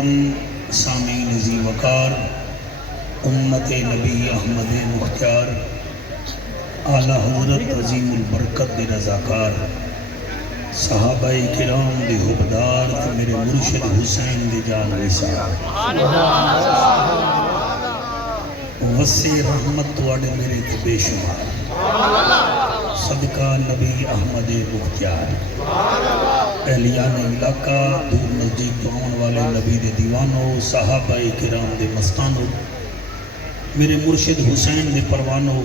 محترم سامعین ذی وقار، امت نبی احمد مختار، اعلیٰ حضرت عظیم البرکت دے رضاکار، صحابہ کرام دے حبدار تے میرے مرشد حسین دے جان نثار، وسیع رحمت تواڈے میرے تے بے شمار، صدقہ نبی احمد مختار، اہلیان علاقہ دور نزدیک تو آن والے نبی دے دیوانوں، صحابہ کرام دے مستانوں، میرے مرشد حسین دے پروانوں،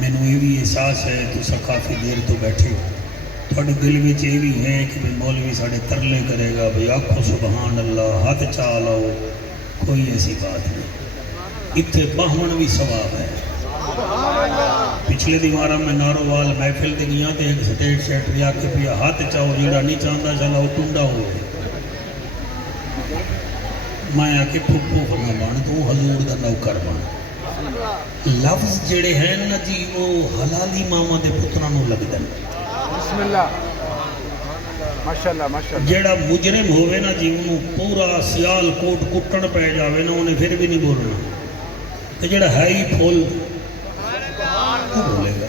مینوں یہ بھی احساس ہے تساں کافی دیر تو بیٹھے تھوڑے دل وچ یہ بھی ہے کہ مولوی ساڑے ترلے کرے گا بھئی آکھو سبحان اللہ، ہاتھ چالاؤ، کوئی ایسی بات نہیں، اتھے باہمن بھی ثواب ہے۔ پچھلے دیوارہ میں نارووال محفل دے گیا تے ایک سٹیٹ شیٹ بھی آکے پیا ہاتھ چاہو جیڑا نہیں چاہتا چلا وہ ٹنڈا ہو میں آکے پھپو فرما بان تو حضور دا نوکر بان۔ لفظ جڑے ہیں نا جی وہ حلالی ماما دے پترانوں لگ دن، بسم اللہ ماشاءاللہ ماشاءاللہ۔ جڑا مجرم ہوئے نا جی انہوں پورا سیال کوٹ کٹن پہ جاوے نا انہیں پھر بھی نہیں بولنا، تو جڑا ہے ہی پھول کو بولے گا۔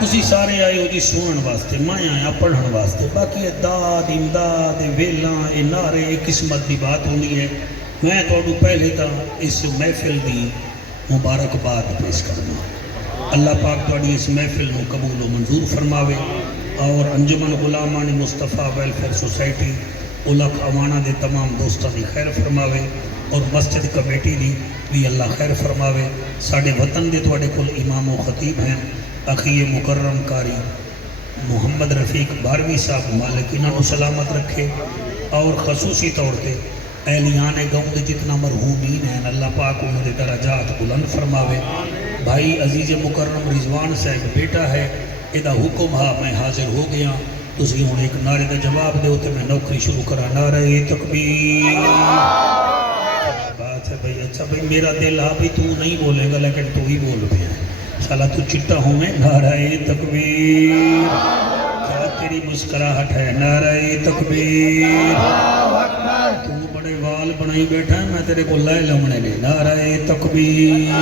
تسی سارے آئے ہو جی سنن واسطے، میں آیا پڑھن واسطے، باقی داد امداد ویلاں اے نعرے اے قسمت دی بات ہونی ہے۔ میں تو پہلے تا اس محفل دی مبارکباد پیش کرنا، اللہ پاک تواڈی اس محفل نو قبول و منظور فرماوے، اور انجمن غلامان مصطفیٰ ویلفیئر سوسائٹی اولک عوانہ دے تمام دوستاں دی خیر فرماوے، اور مسجد کمیٹی دی بھی اللہ خیر فرماوے۔ ساڑھے وطن دے تواڈے کل امام و خطیب ہیں اخی مکرم کاری محمد رفیق باروی صاحب، مالک انہوں نے سلامت رکھے، اور خصوصی طور پہ اہلیان گاؤں دے جتنا مرحومین ہیں اللہ پاک انہوں نے درجات بلند فرماوے۔ بھائی عزیز مکرم رضوان صاحب بیٹا ہے، ادا حکم ہا میں حاضر ہو گیا، تسی ہوں ایک نعرے دا جواب دے ہوتے میں نوکری شروع کرا، نعرہ تکبیر۔ بات ہے بھئی، اچھا بھئی میرا دل ہا بھی تو نہیں بولے گا لیکن تو ہی بول پیا ہے، سالہ تو چٹا ہوں میں، نعرہ تکبیر۔ کیا تیری مسکراہٹ ہے، نعرہ تکبیر۔ تو بڑے وال بنائی بیٹھا ہے، میں تیرے کو لائے لمنے لے، نعرہ تکبیر،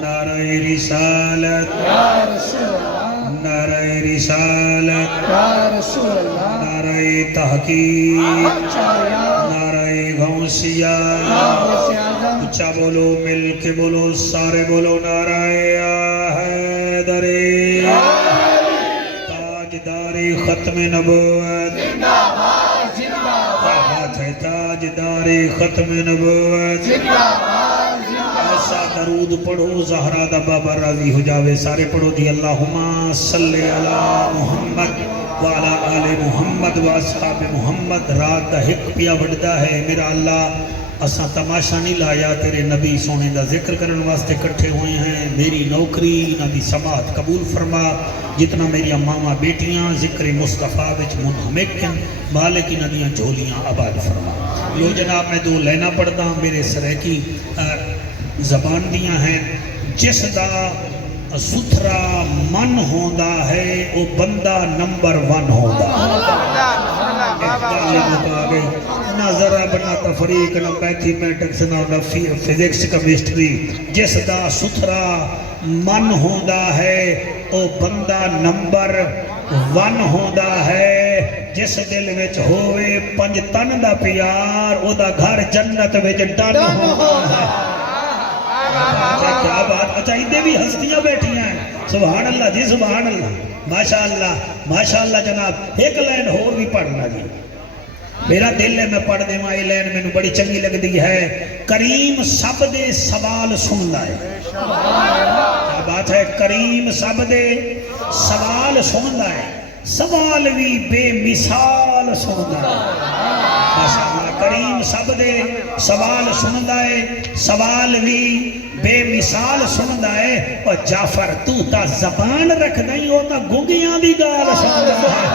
نعرہ رسالت، نعرہ رسالت، نعرہ تحقیق، نعرہ غوثیہ، اچھا بولو مل کے بولو سارے بولو، نعرہ حیدر، تاجدار ختم نبوت، تاجدار ختم نبوت، ایسا درود پڑھو زہرا دا بابا راضی ہو جاوے، سارے پڑھو جی اللہم صلی علی محمد وعلی آل محمد واصحاب محمد۔ رات دا حق پیا وڈدا ہے میرا اللہ، اساں تماشا نہیں لایا، تیرے نبی سونے دا ذکر کرن واسطے کٹھے ہوئے ہیں، میری نوکری نہ دی سماعت قبول فرما، جتنا میری ماما بیٹیاں ذکر مصطفیٰ وچ منہمک ہیں مالک نہ دیاں جھولیاں آباد فرما۔ لو جناب میں دو لینا پڑھتا ہوں، میرے سریکی زبان دیاں ہیں، جس دا ستھرا من ہوندا ہے وہ بندہ نمبر 1 ہوندا ہے۔ نہ ضرب نہ تفریق نہ میتھمیٹکس نہ فزکس کیمسٹری، جس دا ستھرا من ہوندا ہے وہ بندہ نمبر 1 ہوندا ہے۔ جس دل وچ ہوئے 5 تن دا پیار او دا گھر جنت وچ ڈن ہوندا ہے۔ کیا بات، اچھا ادھے بھی ہستیاں بیٹھی ہیں، سبحان اللہ جی سبحان اللہ، ماشاءاللہ جناب۔ ایک لائن اور بھی پڑھنا جی، میرا دل ہے میں پڑھ دے ماں، یہ لائن میں نے بڑی چنگی لگ دی ہے۔ کریم سب دے سوال سندا ہے، کیا بات ہے، کریم سب دے سوال سندا ہے، سوال بھی بے مثال سندا ہے۔ کریم سب دے سوال سندا ہے، سوال بھی بے مثال سندا ہے، اور جعفر تو تا زبان رکھ دیں وہ تا گنگیاں دی گال سندا ہے۔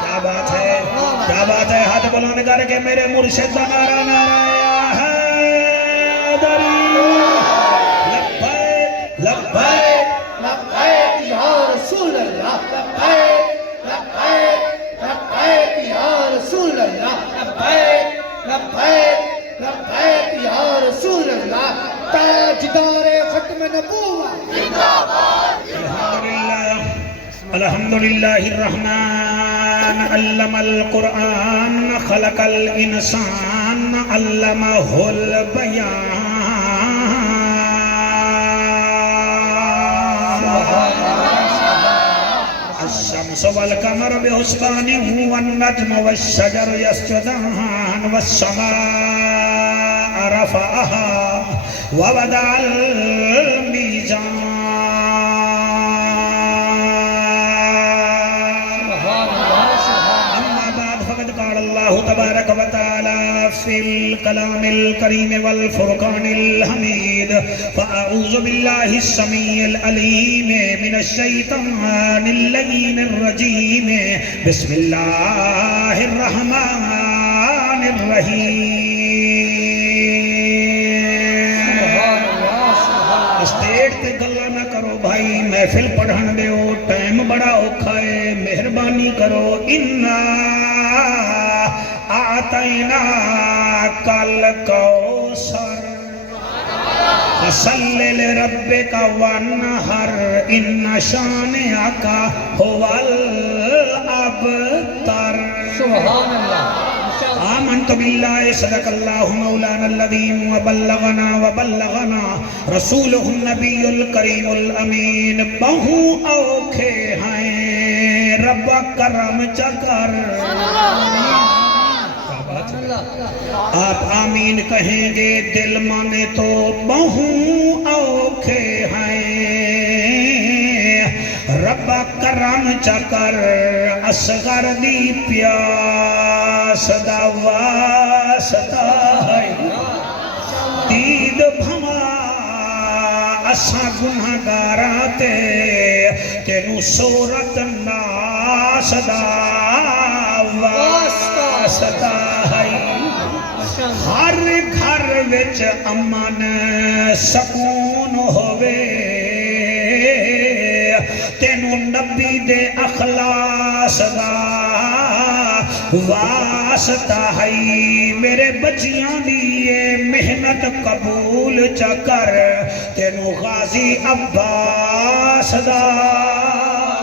کیا بات ہے، کیا بات ہے، ہاتھ بلند کر کے میرے مرشد دا نعرہ، نعرہ حیدری، لبیک لبیک لبیک یا رسول اللہ، لبیک لبیک لبیک یا رسول اللہ، لبیک الحمدللہ الرحمن علم القرآن خلق الانسان علمہ البیان الشمس والقمر بحسبان والنجم والشجر يسجدان والسماء رفعها ووضع الميزان أما بعد فقد قال الله تبارك وتعالى في الكلام الكريم والفرقان الحميد فأعوذ بالله السميع العليم من الشيطان اللعين الرجيم بسم الله الرحمن الرحيم اسٹیٹ تے گلا نہ کرو بھائی محفل پڑھن دیو ٹائم بڑا اوکھا ہے مہربانی کرو انا آتینا کل کوثر فصل لربک وانحر ان شانئک هو الابتر سبحان اللہ آمنت باللہ صدق اللہ مولانا العظیم وبلغنا رسولہ النبی الکریم الامین بہو اوکھے ہیں رب کرم چکر آپ آمین کہیں گے دل مانے تو بہو اوکھے ہیں رب کرم چکر اصغر دی پیاس دا واسطہ ہے دید بھما اسا گناہگاراں تے تینو صورت ناس دا واسطہ ہے ہر گھر وچ امن سکون ہووے تینو نبی دے اخلاص دا واسطہ ہے میرے بچیاں دیئے محنت قبول چکر تینو غازی عباس دا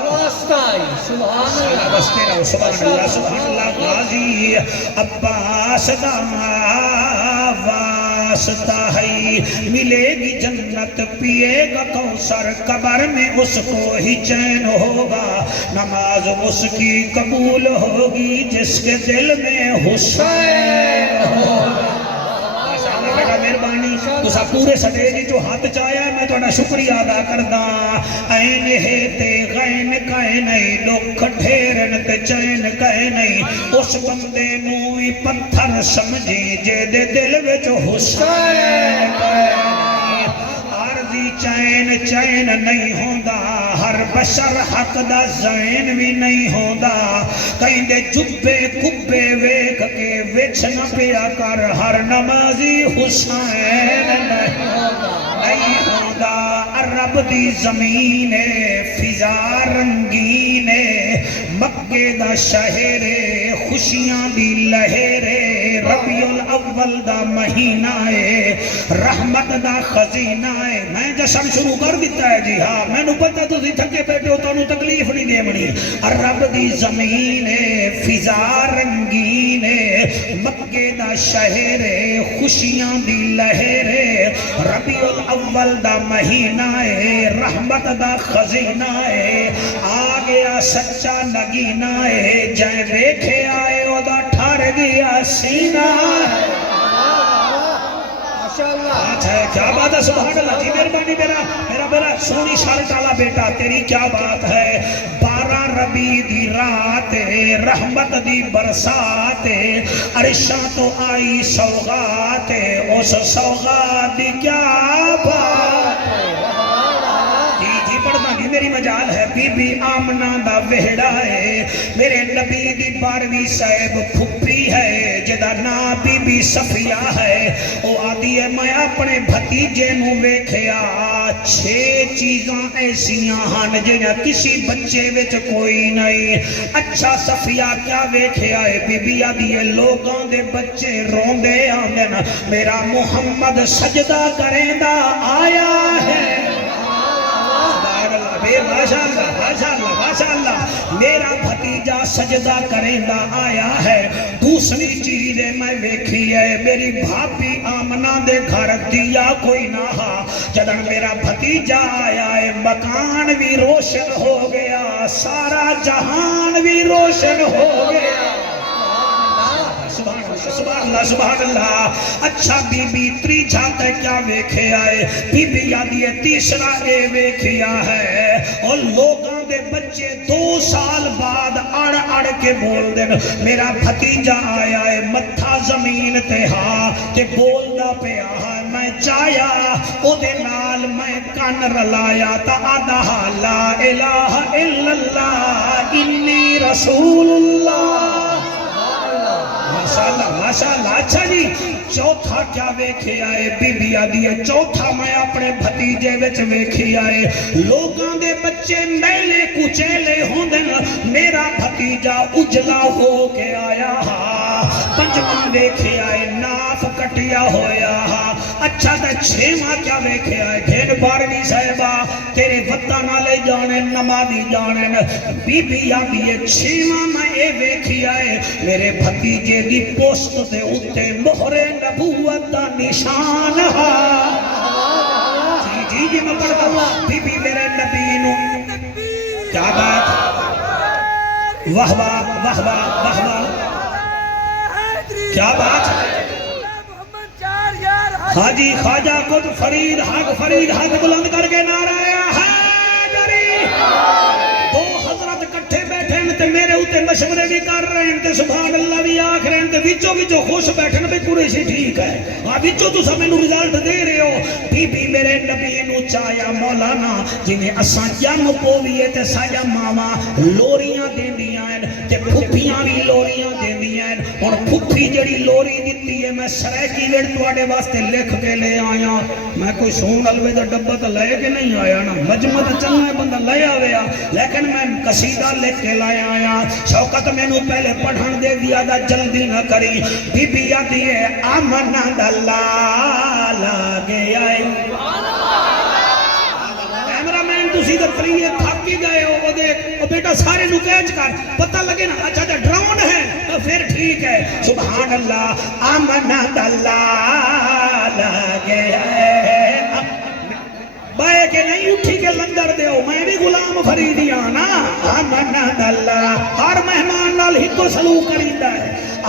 واسطہ سبحان اللہ سبحان اللہ سبحان اللہ غازی عباس دا واسطہ ہے ملے گی جنت پیے گا کوثر قبر میں اس کو ہی چین ہوگا نماز اس کی قبول ہوگی جس کے دل میں حسین ہوگا مہربانی تو سب پورے سٹیج جو ہاتھ چایا میں توڑا شکریہ ادا کردہ این ہے تے غین کہے نہیں دکھ ڈھیرن تے چین کہے نہیں اس بندے نوئی پتھر سمجھی جے دے دل وچ حسین کہے عارضی چین نہیں ہوندہ ہر بشر حق دا زین بھی نہیں ہوندہ کہیں دے جبے کبے ویک کے وچ نہ پیا کر ہر نمازی حسین نہیں ہوندہ عرب دی زمین فضا رنگین مکے دا شہر خوشیاں دی لہر ربیع الاول دا مہینہ رحمت دا خزینہ میں جشن شروع کر دیتا ہے جی ہاں میں نو پتہ تو تھی تھکے پیٹے ہو تو انہوں تکلیف نہیں دے منی عرب دی زمین فضا رنگین مکے دا شہر خوشیاں دی لہر ربیع الاول دا مہینہ رحمت دا خزینہ آ گیا سچا نگینہ جائے ویکھے آئے او دا ٹھار گیا سینہ کیا بات ہے سبحان اللہ جی مہربانی میرا سونی شرٹ والا بیٹا تیری کیا بات ہے 12 ربیع دی رات رحمت دی برسات عرشاں تو آئی سوغات اس سوغات دی کیا بات ہے جی پڑھنا بھی میری مجال ہے بی بی آمنہ دا وہڑا ہے میرے نبی دی 12ویں صاحب پھپی ہے جدا نا بی بی صفیہ ہے او آدھی ہے میں اپنے بھتیجے نو ویکھیا 6 چیزاں ایسیاں ہن جنہاں کسی بچے وچ کوئی نہیں اچھا صفیہ کیا ویکھیا ہے بی بی آدھی ہے لوگاں دے بچے روندے آمن میرا محمد سجدہ کریں دا آیا ہے ماشاءاللہ ماشاءاللہ ماشاءاللہ میرا بھتیجا سجدہ کریندا آیا ہے دوسری چیز میں ویکھی ہے میری بھابی آمنہ دے گھر دیا کوئی نہ ہا جدن میرا بھتیجا آیا ہے مکان بھی روشن ہو گیا سارا جہان بھی روشن ہو گیا سبحان اللہ سبحان اللہ اچھا بی بی تریجا تے کیا ویکھے آئے بی بی یادی تیسرا اے ویکھیا ہے اور لوگاں دے بچے 2 سال بعد اڑ اڑ کے بول دیں میرا بھتیجا آیا ہے متھا زمین تے ہاں تے بولدا پیا ہے میں چاہیا او دے نال میں کان رلایا تا آدھا لا الہ الا اللہ انی رسول اللہ ماشاءاللہ ماشاءاللہ اچھا جی چوتھا کیا ویکھے آئے بی بی آدھی ہے چوتھا میں اپنے بھتیجے وچ ویکھے آئے لوگاں دے بچے میلے کچیلے ہوندن میرا بھتیجا اجلا ہو کے آیا ہاں پنجواں ویکھے آئے ناف کٹیا ہویا ہاں اچھا تے چھواں کیا ویکھے آئے پھر 12ویں صاحبہ تیرے وطن والے جانے نمازی جانے بی بی آدھی ہے چھواں میں اے ویکھے آئے میرے بھتیجے دی پوسٹ دے اتے مہر نبوت دا نشان ہا جی جی میں پڑھتا ہوں بی بی میرے نبی نو کیا بات واہ واہ واہ واہ واہ واہ کیا بات حاجی خواجہ قطب فرید حق بلند کر کے نعرہ حیدری دو حضرت کٹھے بیٹھے تے میرے اوتے مشورے بھی کر رہے ہیں تے سبحان اللہ بھی آکھ رہے ہیں تے وچوں وچوں خوش بیٹھن بھی قریشی ٹھیک ہے ہاں وچوں تساں مینوں رزلٹ دے رہے ہو بی بی میرے نبی نو چاہیا مولانا جنہیں اساں جم پوویے تے ساجا ماما لوریاں دیندیاں ہیں تے پھپھیاں بھی لوریاں دیندیاں ہیں اور پھپھی جڑی لوری دتی ہے میں سرائکی ویڑ تواڈے واسطے لکھ کے لے آیا میں کوئی سون الوے دا ڈبہ تے لے کے نہیں آیا نا مجمع تے چنگا بندہ لے آویا لیکن میں قصیدہ لکھ کے لایا آیا شوکت میں نو پہلے پڑھن دے دیا دا جلدی نہ کری بی بی آتی ہے آمنہ دلہ لاگے آئے کیمرامین تسی دے تریے تھاکی گئے ہو دیکھ بیٹا سارے نو کیچ کر پتہ لگے نا اچھا جا ڈرون ہے تو پھر ٹھیک ہے سبحان اللہ آمنہ دلہ لاگے آئے بائے کہ نہیں اٹھی کے لندر دے ہو میں بھی غلام فریدی آنا آمنہ اللہ ہر مہمان نال ہی کو سلوک کریندہ ہے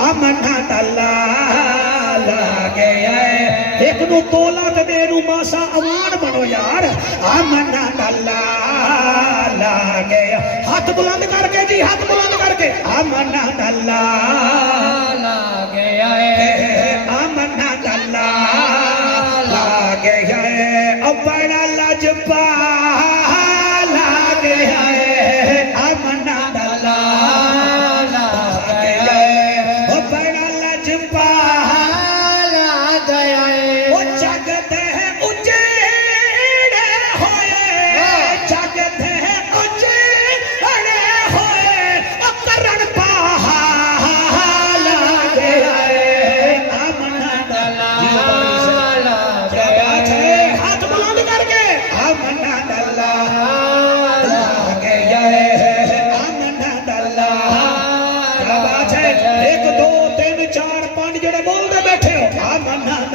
آمنہ اللہ لاگے آئے ایک نو دولت دے نو ماسا اوان بنو یار آمنہ اللہ لاگے ہاتھ بلند کر کے جی ہاتھ بلند کر کے آمنہ اللہ لاگے آئے آمنہ اللہ لاگے آئے بڑا لجپا لاگے آئے آمنہ اللہ لاگے آئے بڑا لجپا لاگے آئے وہ جگتے ہیں اجیڑے ہوئے جگتے ہیں اجیڑے ہوئے کرن پاہا لاگے آئے آمنہ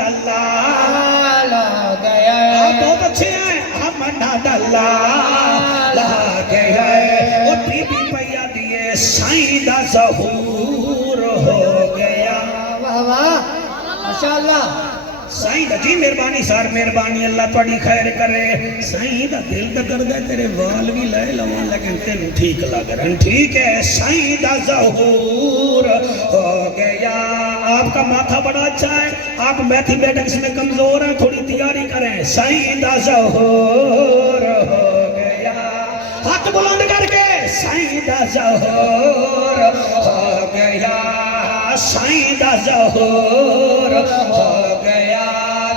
اللہ بہت اچھے ہیں آمنہ اللہ لاگے آئے اور بی بی پیا دیئے سائیں دا ظہور ہو گیا واہ واہ ماشاءاللہ سائیں دا جی مہربانی سار مہربانی اللہ پڑی خیر کرے سائیں دا دل دا کر گئے تیرے وال بھی لائے لوان لیکن تینوں ٹھیک لگ رہا ہے ٹھیک ہے سائیں دا ظہور ہو گیا آپ کا ماتھا بڑا اچھا ہے آپ میتھی بیٹکس میں کمزور ہیں تھوڑی تیاری کریں سائیں دا ظہور ہو گیا ہاتھ بلند کر کے سائیں دا ظہور ہو گیا سائیں دا ظہور ہو گیا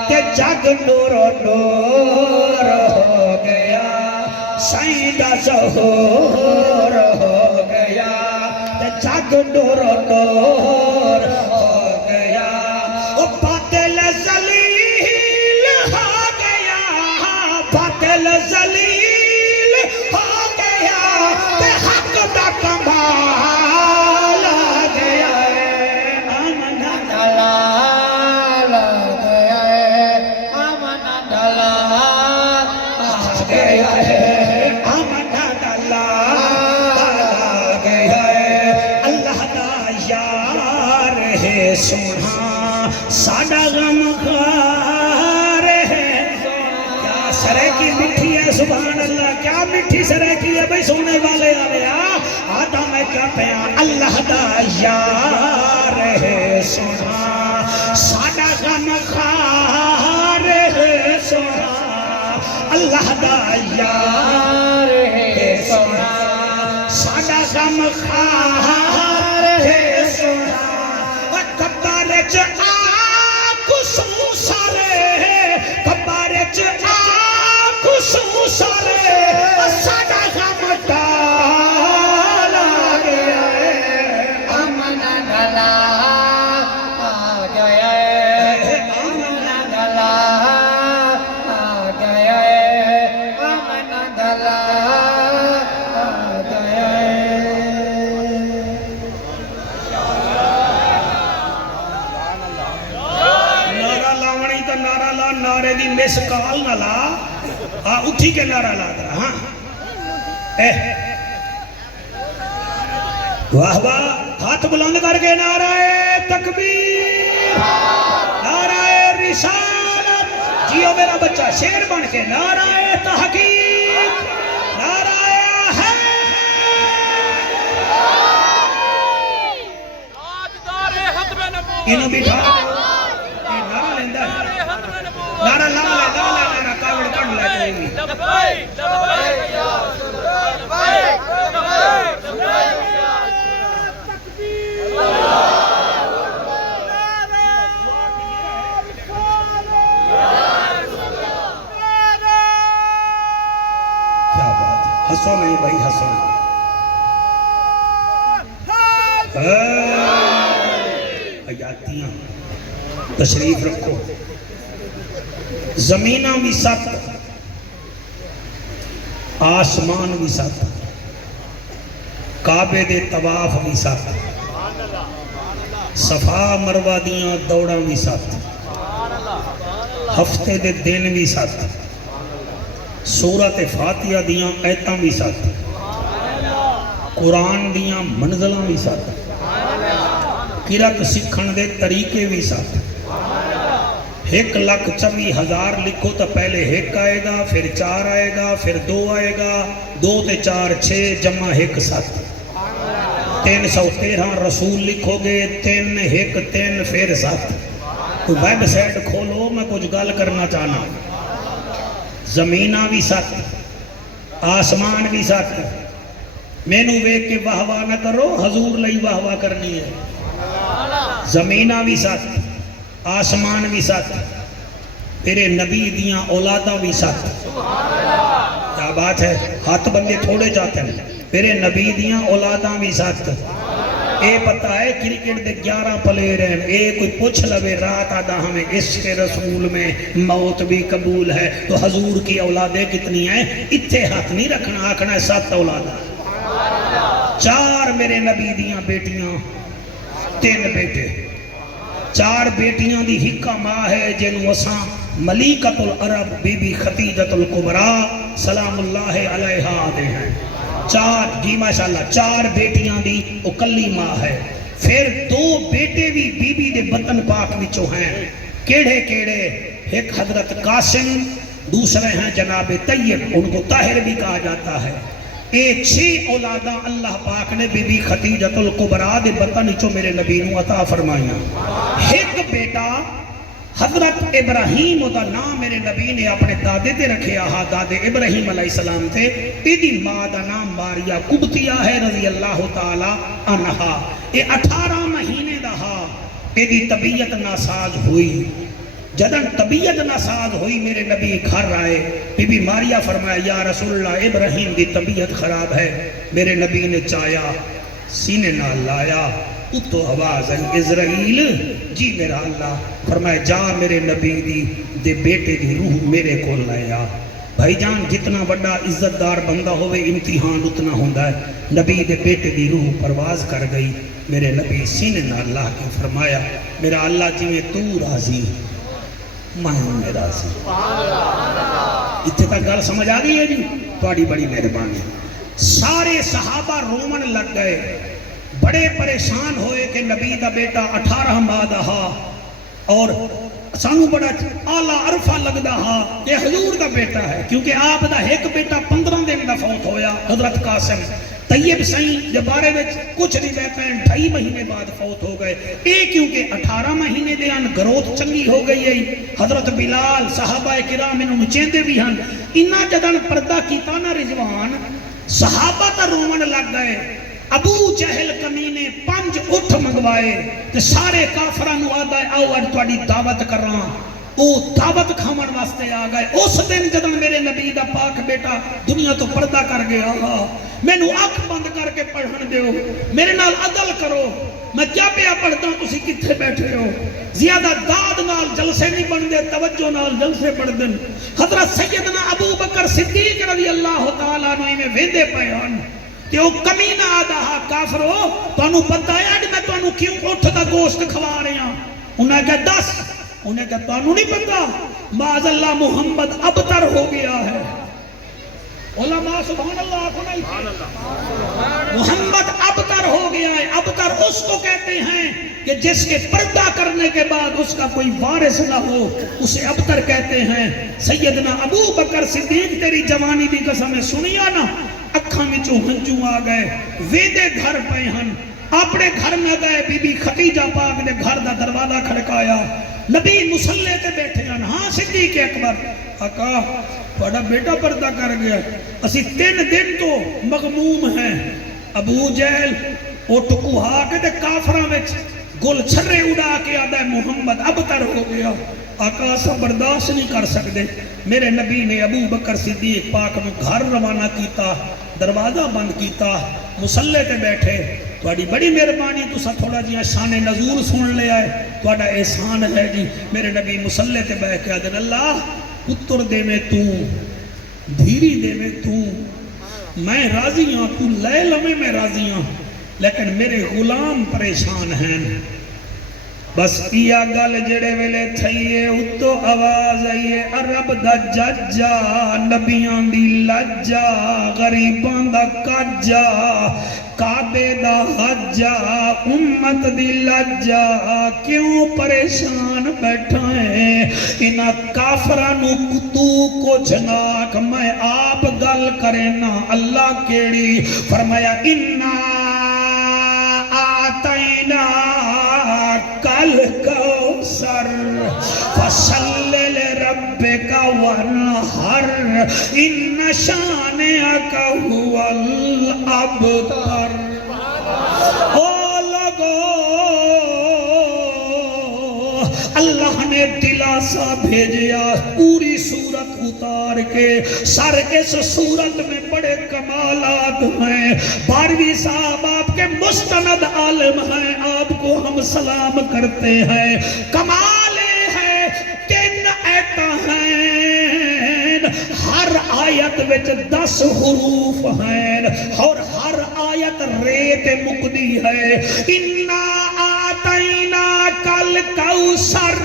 تے جگ نور و نور ہو گیا سائیں دا ظہور ہو گیا تے جگ نور و نور ہو گیا باطل ذلیل ہو گیا باطل ذلیل ہو سونا ساڈا غم خار ہے کیا سریکی مٹھی ہے سبحان اللہ کیا مٹھی سریکی ہے بھئی سونے والے آیا آدھا میں کیا پیا اللہ دا یار ہے سونا ساڈا غم خار ہے سونا اللہ دا یار ہے سونا ساڈا غم خار ہے سونا کبارے چ آکسوں سارے کبارے چ آکسوں سارے ساڈا غم ٹالا گیا ہے امن گلا آ گیا ہے امن گلا آ گیا ہے امن گلا آ گیا ہے نعرہ لاونی تو نعرہ لا نعرے دی مس کال نہ لا اٹھی کے نعرہ لا دا ہاں واہ واہ ہاتھ بلند کر کے نعرہ تکبیر نعرہ رسالت جیو میرا بچہ شیر بن کے نعرہ تحقیق نعرہ انہوں بٹھا نعرہ لیندہ ہے نعرہ لا نعرہ کاوڑ کڑ لے جائیں گی کیا بات ہے ہسو نہیں بھائی ہسو حیاتیاں تشریف رکھو زمینہ بھی سات آسمان بھی سات کعبے دے طواف بھی سات صفا مروہ دیاں دوڑاں بھی سات ہفتے دے دن بھی سات سورت فاتحہ دیاں ایتاں بھی سات قرآن دیاں منزلاں بھی سات قرأت سکھن دے طریقے بھی سات 1,24,000 لکھو تو پہلے 1 آئے گا پھر 4 آئے گا پھر 2 آئے گا 2 تے 4 6 جمع 1 7 313 رسول لکھو گے 3 1 3 پھر 7 ویب سائٹ کھولو میں کچھ گل کرنا چاہنا زمینہ بھی 7 آسمان بھی 7 مینو ویک کے واہ واہ نہ کرو حضور لئی واہ واہ کرنی ہے زمینہ بھی 7 آسمان بھی 7 تیرے نبی دیاں اولاداں بھی 7 کیا بات ہے ہاتھ بندے تھوڑے جاتے ہیں تیرے نبی دیاں اولاداں بھی 7 اے پتہ ہے کرکٹ دے 11 پلیر ہیں اے کوئی پوچھ لوے رات آدھا ہمیں اس کے رسول میں موت بھی قبول ہے تو حضور کی اولادیں کتنی ہیں اتھے ہاتھ نہیں رکھنا آکھنا ہے 7 اولاداں 4 میرے نبی دیاں بیٹیاں 3 بیٹے 4 بیٹیاں دی ہکا ماں ہے جنہوں اساں ملیکۃ العرب بی بی خدیجۃ الکبریٰ سلام اللہ علیہا آدھے ہیں 4 جی ماشاءاللہ 4 بیٹیاں دی اکلی ماں ہے پھر 2 بیٹے بھی بی بی دے بطن پاک وچوں ہیں کیڑے کیڑے ایک حضرت قاسم دوسرے ہیں جناب طیب ان کو طاہر بھی کہا جاتا ہے اے 6 اولاداں اللہ پاک نے بی بی خدیجۃ الکبریٰ دے بطن چو میرے نبی نو عطا فرمائیاں ایک بیٹا حضرت ابراہیم دا نام میرے نبی نے اپنے دادے تے رکھے آہا دادے ابراہیم علیہ السلام تے ایدی ماں دا نام ماریا قبطیہ ہے رضی اللہ تعالی عنہا اے 18 مہینے دا ہا ایدی طبیعت ناساز ہوئی جدن طبیعت ناساز ہوئی میرے نبی گھر آئے بی بی ماریا فرمایا یا رسول اللہ ابراہیم دی طبیعت خراب ہے میرے نبی نے چایا سینے نہ لایا تو آواز ہے اسرائیل جی میرا اللہ فرمایا جا میرے نبی دے بیٹے دی روح میرے کو لایا بھائی جان جتنا بڑا عزتدار بندہ ہوئے امتحان اتنا ہوندہ ہے نبی دے بیٹے دی روح پرواز کر گئی میرے نبی سینے نہ اللہ کے فرمایا میرا اللہ جی میں تو راضی میں راضی اتنے تک گل سمجھ آ گئی ہے جی تھوڑی بڑی مہربانی سارے صحابہ رومن لگ گئے بڑے پریشان ہوئے کہ نبی دا بیٹا 18 ماہ دا ہا اور سانو بڑا آلہ عرفہ لگدا ہا یہ حضور دا بیٹا ہے، کیونکہ آپ دا ایک بیٹا 15 دن دا فوت ہویا حضرت قاسم طیب سائیں دے بارے وچ کچھ روایتاں 2.5 مہینے بعد فوت ہو گئے، اے کیونکہ 18 مہینے دے ان گروتھ چنگی ہو گئی ہے۔ حضرت بلال صحابہ کرام انہوں چیندے بھی ہن، انہاں جدن پردہ کیتا نا رضوان صحابہ تا رومن لگ گئے، ابو جہل کمینے 5 اٹھ منگوائے تے سارے کافرانو آدھا ہے آؤ اج تواڈی دعوت کراں، او دعوت کھاون واسطے آ گئے۔ اس دن جدن میرے نبی دا پاک بیٹا دنیا تو پردہ کر گیا، مینوں اکھ بند کر کے پڑھن دیو، میرے نال عدل کرو، میں کیا پیا پڑھتا ہوں تسی کتھے بیٹھے ہو؟ زیادہ داد نال جلسے نہیں بندے، توجہ نال جلسے پڑھ دن۔ حضرت سیدنا ابو بکر صدیق رضی اللہ تعالیٰ عنہ میں ویندے پئے ہن کہ وہ کمینہ آدھا ہا کافرو تانوں پتہ ہے اج میں تانوں کیوں اٹھ دا گوشت کھوا رہے ہیں؟ انہیں کہا دس، انہیں کہا تانوں نہیں پتہ معاذ اللہ محمد ابتر ہو گیا ہے۔ علماء سبحان اللہ کو نہیں، محمد ابتر ہو گیا ہے۔ ابتر اس کو کہتے ہیں کہ جس کے پردہ کرنے کے بعد اس کا کوئی وارث نہ ہو، اسے ابتر کہتے ہیں۔ سیدنا ابو بکر صدیق تیری جوانی دی قسم سنیا نا، اکھاں وچوں ہنجو آ گئے، ویدے گھر پے ہن، اپنے گھر نہ گئے، بی بی خدیجہ پاک نے گھر دا دروازہ کھڑکایا، نبی مصلی تے بیٹھے ہیں، ہاں صدیق اکبر، آقا بڑا بیٹا پردہ کر گیا، اسی 3 دن تو مغموم ہیں۔ ابو جہل اٹھ کوہا کے تے کافراں وچ گل چھرے اڑا کے آدھا ہے محمد ابتر ہو گیا۔ آقا سا برداشت نہیں کر سکتے، میرے نبی نے ابو بکر صدیق پاک میں گھر روانہ کیتا، دروازہ بند کیتا، مصلی تے بیٹھے، تواڈی بڑی مہربانی تسا تھوڑا جہا شان نزول سن لیا ہے، تواڈا احسان ہے جی۔ میرے نبی مصلی تے بیٹھ کے آدھے اللہ پتر دے میں تو دھیری دے میں تو میں راضی ہوں، تو لے لمے میں راضی ہوں، لیکن میرے غلام پریشان ہیں۔ بس کیا گل جڑے ویلے تھئیے اتو آواز آئیے، عرب دا ججا نبیاں دی لجا غریبان دا کجا کعبے دا حجا امت دی لجا کیوں پریشان بیٹھائیں انہا کافرانو کتو کو جناک میں آپ گل کرنا اللہ کیڑی فرمایا انا آتینا کل کوثر فصل لربک وانحر ان شانئک هو الابتر۔ او لوگو اللہ نے دلاسا بھیجیا، پوری صورت اتار کے، سر اس صورت میں بڑے کمالات ہیں۔ 12ویں صاحب آپ کے مستند عالم ہیں، آپ کو ہم سلام کرتے ہیں۔ کمال ہے 3 ایتاں ہیں، ہر آیت وچ 10 حروف ہیں اور ہر آیت ریت مقدی ہے۔ انا آتینا کل کوثر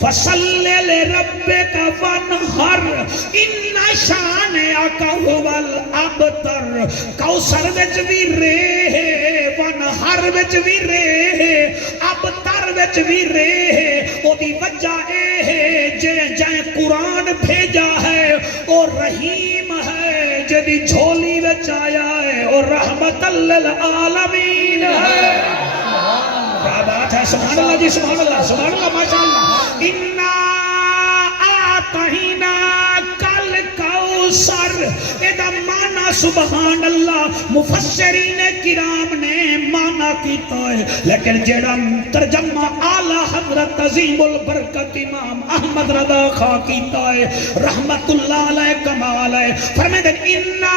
فصل لربک وانحر ان شانئک هو الابتر۔ کوثر وچ بھی رے ہے، وانحر وچ بھی رے ہے، ابتر وچ بھی رے ہے۔ او دی وجہ اے ہے جے قرآن بھیجا ہے اور رحیم ہے، جدی جھولی وچ آیا ہے اور رحمت للعالمین ہے۔ کیا بات ہے، سبحان اللہ جی، سبحان اللہ، سبحان اللہ، ماشاءاللہ۔ انا آتینا کل کوثر، ایدہ معنی سبحان اللہ مفسرین کرام نے معنی کیتا ہے، لیکن جیڑا ترجمہ اعلیٰ حضرت عظیم البرکت امام احمد رضا خان کیتا ہے رحمت اللہ علیہ کمال ہے، فرمیدن انا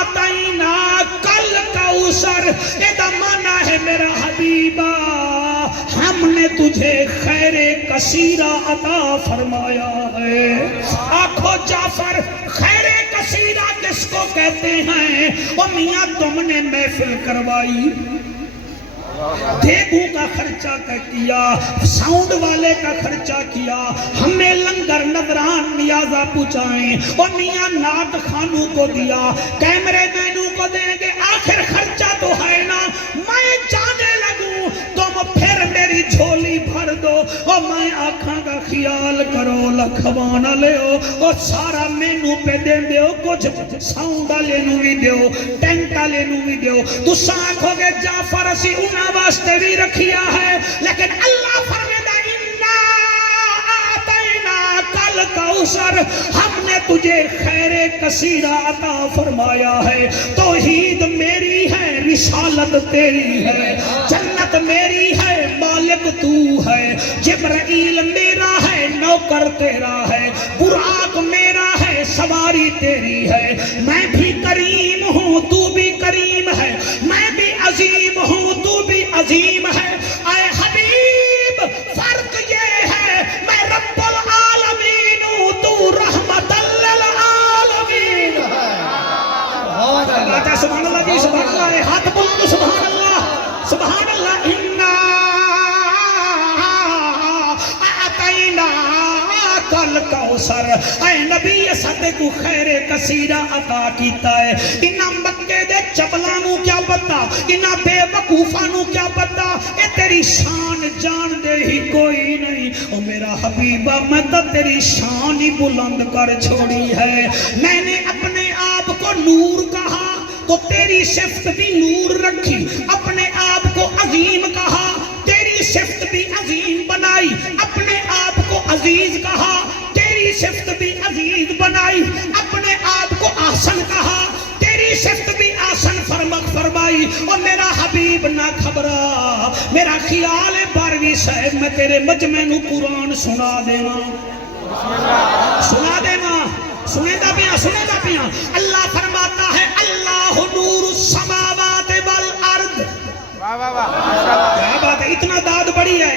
آتینا کل کوثر، ایدہ معنی ہے میرا حبیبہ ہم نے تجھے خیر کثیرہ عطا فرمایا ہے۔ آنکھو جعفر خیر کثیرہ جس کو کہتے ہیں، وہ میاں تم نے محفل کروائی، دیگوں کا خرچہ کیا، ساؤنڈ والے کا خرچہ کیا، ہمیں لنگر نظران نیازہ پوچھائیں اور میاں نعت خانوں کو دیا، کیمرے مینوں کو دیں گے، آخر خرچہ تو ہے نا، میں کر دو او میں آکھاں گا خیال کرو لکھوان لےو او سارا مینو پہ دیں دیو کچھ ساؤنڈا لینو بھی دیو ٹینٹا لینو بھی دیو تو ساکھو گے جعفر اسی انہا واسطے بھی رکھیا ہے لیکن اللہ فرمیدہ اِنَّا آتَيْنَا کل کوثر ہم نے تجھے خیر کثیرہ عطا فرمایا ہے توحید میری ہے رسالت تیری ہے جنت میری ہے مالک تو ہے جبرائیل میرا ہے نوکر تیرا ہے براق میرا ہے سواری تیری ہے میں بھی کریم ہوں تو بھی کریم ہے میں بھی عظیم ہوں تو بھی عظیم ہے اے حبیب فرق یہ ہے میں رب العالمین ہوں تو رحمت للعالمین ہے سبحان اللہ جی سبحان اللہ ہاتھ بلند سبحان اللہ اِنَّا آتَيْنَا کل کوثر اے نبی ساتے کو خیر کثیرہ عطا کیتا ہے انہاں مکے دے چبلانوں کیا پتا انہاں بے وقوفانوں کیا پتا اے تیری شان جان دے ہی کوئی نہیں او میرا حبیبہ میں تو تیری شان ہی بلند کر چھوڑی ہے میں نے اپنے آپ کو نور کہا تو تیری صفت بھی نور رکھی اپنے آپ کو عظیم کہا تیری صفت بھی عظیم بنائی اپنے آپ کو عزیز کہا تیری صفت بھی عزیز بنائی اپنے آپ کو آسن کہا تیری صفت بھی آسن فرمائی اور میرا حبیب نہ خبرا میرا خیال ہے 12ویں صاحب میں تیرے مجمع نو قرآن سنا دیواں سنے دا پیاں اللہ فرماتا ہے اللہ نور السماوات والارض کیا بات ہے اتنا داد بڑی ہے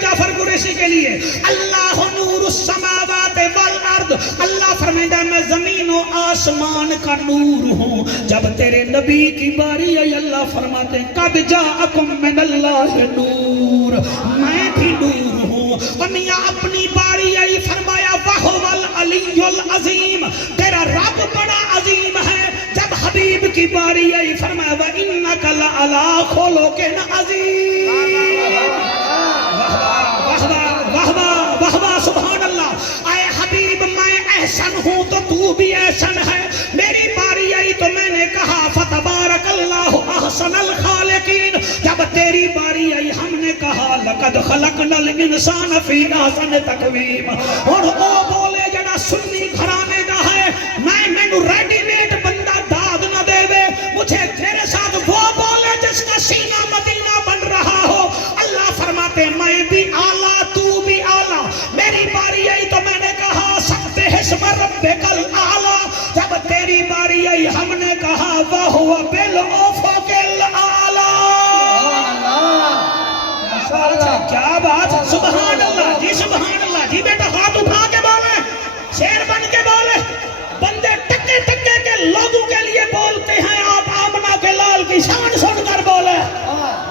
جعفر قریشی کے لیے اللہ نور السماوات والارض اللہ فرمائندہ میں زمین و آسمان کا نور ہوں جب تیرے نبی کی باری آئی اللہ فرماتے ہیں قد جاءکم من اللہ نور میں بھی نور ہوں اور میاں اپنی باری آئی فرمایا وَهُوَ الْعَلِيُّ الْعَظِيمُ تیرا رب بڑا عظیم ہے جب حبیب کی باری آئی فرمایا وَإِنَّكَ لَعَلَىٰ خُلُقٍ عَظِيمٍ واہ سبحان اللہ اے حبیب میں احسن ہوں تو بھی احسن ہے میری باری آئی تو میں نے کہا فتبارک اللہ احسن الخالقین جب تیری باری آئی ہم نے کہا لقد خلقنا الانسان فی احسن تقویم اور وہ بولے جڑا سنی گھرانے دا ہے میں ریڈی میڈ بندہ داد نہ دے وے مجھے تیرے ساتھ وہ بولے جس کا سینہ مدینہ بن رہا ہو اللہ فرماتے میں بھی اعلیٰ تو بھی اعلیٰ میری باری آئی تو میں نے کہا سبح اسم ربک الاعلیٰ جب تیری باری آئی ہم نے کہا وَهُوَ بِالْأُفُقِ الْأَعْلَىٰ کیا بات سبحان اللہ جی بیٹا ہاتھ اٹھا کے بولے شیر بن کے بولے بندے ٹکے کے لوگوں کے لیے بولتے ہیں آپ آمنہ کے لال کی شان سن کر بولے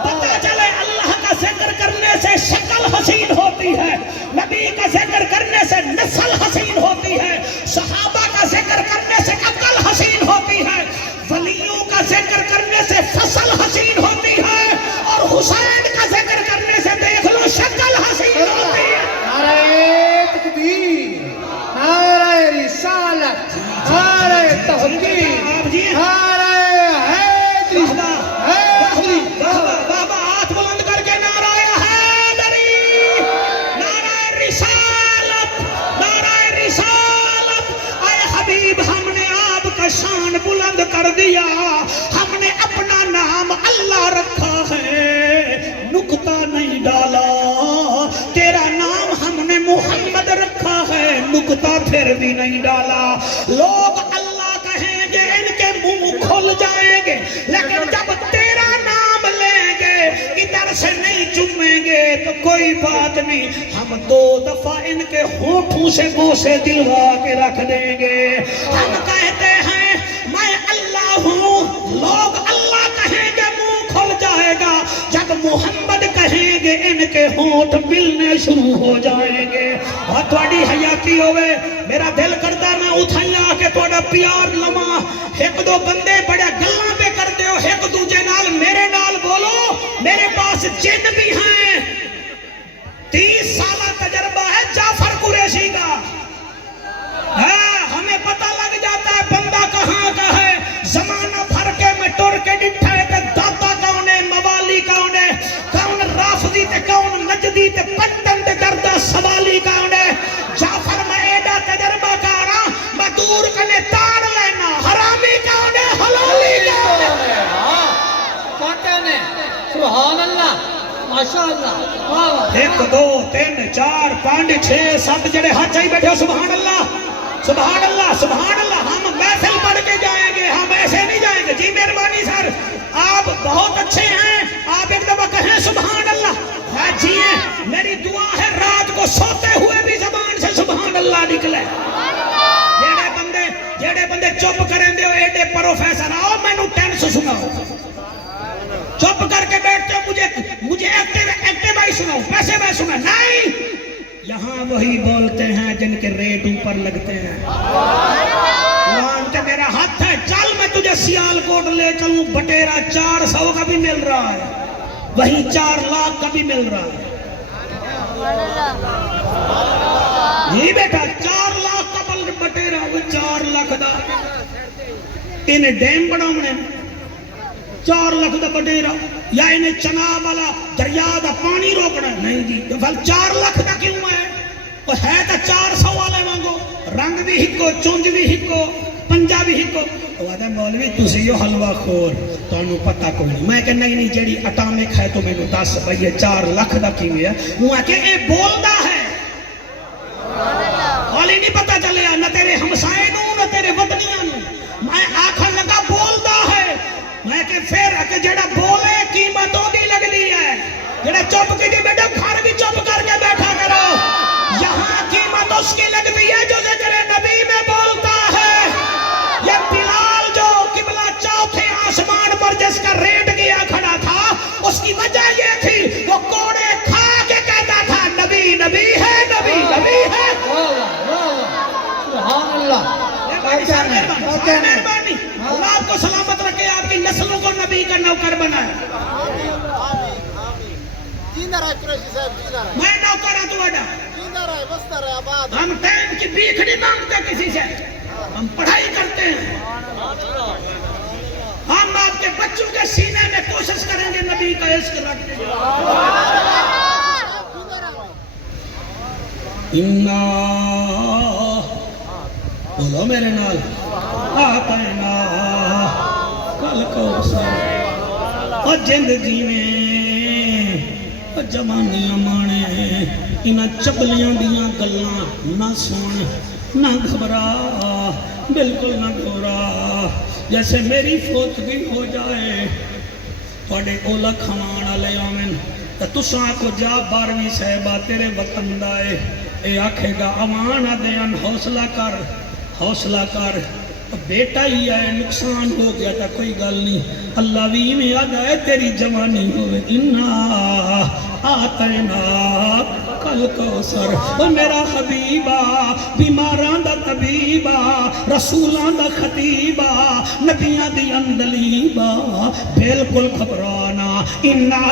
پتہ چلے اللہ کا ذکر کرنے سے شکل حسین ہوتی ہے نبی کا ذکر کرنے سے نسل حسین ہوتی ہے صحابہ کا ذکر کرنے سے عقل حسین ہوتی ہے ولیوں کا ذکر کرنے سے فصل حسین ہوتی ہے اور حسین کا ذکر کرنے سے دیکھ لو شکل حسین ہوتی ہے نعرہ تکبیر نعرہ رسالت نعرہ تحقیق نعرہ حیدری بابا ہاتھ بلند کر کے نعرہ حیدری نعرہ رسالت اے حبیب ہم نے آپ کا شان بلند کر دیا ہم نے اپنا نام اللہ رکھا ہے نکتہ نہیں ڈالا تیرا نام ہم نے محمد رکھا ہے نکتہ پھر بھی نہیں ڈالا لوگ اللہ کہیں گے ان کے منہ کھل جائیں گے لیکن جب تیرا نام لیں گے ادھر سے نہیں چومیں گے تو کوئی بات نہیں ہم 2 دفعہ ان کے ہونٹوں سے بوسے دلوا کے رکھ دیں گے ہم کہتے ہیں میں اللہ ہوں لوگ اللہ کہیں گے منہ کھل جائے گا جب محمد کہیں گے ان کے ہونٹ ملنے شروع ہو جائیں گے اور تھوڑی حیاتی ہوئے میرا دل کرتا میں اٹھائیاں کہ تھوڑا پیار لما ایک 2 بندے بڑے گلاں پہ کرتے ہو ایک دوجے نال میرے نال بولو میرے پاس جن بھی ہیں تے پتن تے دردہ سوالی کاؤنے جعفر میں ایڈا تجربہ کارا میں دور کنے تاڑ لینا حرامی کاؤنے حلالی کاؤنے سبحان اللہ ماشاءاللہ 1 2 3 4 5 6 7 جڑے ہاتھ چاہی بیٹھے ہو سبحان اللہ سبحان اللہ سبحان اللہ ہم محفل پڑھ کے جائیں گے ہم ایسے نہیں جائیں گے جی مہربانی سر آپ بہت اچھے ہیں آپ ایک دفعہ کہیں سبحان اللہ ہے جی میری دعا ہے رات کو سوتے ہوئے بھی زبان سے سبحان اللہ نکلے جیڑے بندے چپ کریں دے ہو ایڈے پروفیسر آؤ میں نو ٹینس سناؤ چپ کر کے بیٹھتے ہو مجھے ایکٹیو آئی سناؤ پیسے میں سنا نہیں یہاں وہی بولتے ہیں جن کے ریٹ اوپر لگتے ہیں قرآن کے میرا ہاتھ ہے چل میں تجھے سیال کوٹ لے چلوں بٹیرا 400 کا بھی مل رہا ہے وہی 4 لاکھ کا بھی مل رہا ہے جی بیٹا 4 لاکھ کا بٹیرا وہ 4 لاکھ دا انہیں ڈیم بڑھاؤنے 4 لاکھ دا بٹیرا یا انہیں چناب والا دریا دا پانی روکنا نہیں جی تو پھر 4 لاکھ دا کیوں ہے وہ ہے تا 400 والے مانگو رنگ بھی ہکو چونج بھی ہکو پنجا بھی ہکو وہ آدھا مولوی تسی یو حلوہ خور تو انہوں پتہ کوئی نہیں میں کہ نہیں جیڑی اٹامک ہے تو میں نے 10 بھئی 4 لاکھ دا کیوں ہے وہ کہ اے بولدا ہے والی نہیں پتہ چلے نہ تیرے ہمسائے نو نہ تیرے وطنیاں نو میں آکھا لگا بولدا ہے میں کہ پھر کہ جڑا بولے قیمت ہو دی لگ دی ہے جڑا چپ کی دی بیٹا گھر بھی چپ کر کے بیٹھا کرو یہاں قیمت اس کی لگتی ہے جو ذکر نبی میں بولتا ہے یہ بلال جو قبلہ چوتھے آسمان پر جس کا ریٹ کیا کھڑا تھا اس کی وجہ یہ تھی وہ کوڑے کھا کے کہتا تھا نبی نبی ہے نبی نبی ہے سبحان اللہ مہربانی اللہ آپ کو سلامت رکھے آپ کی نسلوں کو نبی کا نوکر بنائے میں نوکر ہوں تو بڑا ہم ٹائم کی بیخ نہیں مانگتے کسی سے ہم پڑھائی کرتے ہیں ہم آپ کے بچوں کے سینے میں کوشش کریں گے نبی کا عشق رکھنے بولو میرے نال آتینا کل کو سر اور جند جیویں اور جوانیاں مانے انہاں چبلیاں دیاں گلاں نہ سن نہ گھبرا بالکل نہ گھبرا جیسے میری فوت بھی ہو جائے تھوڑے اولا کھمان والے آمن تو تساں کو جا 12ویں صحبہ تیرے وطن دائے اے آکھے گا امان آدھیان حوصلہ کر بیٹا ہی آئے نقصان ہو گیا تھا کوئی گل نہیں اللہ بھی میں یاد آئے تیری جوانی ہوئے انا آتینا کل کوثر وہ میرا حبیبہ بیماران دا طبیبہ رسولان دا خطیبہ نبیان دی اندلیبہ بالکل گھبرانا انا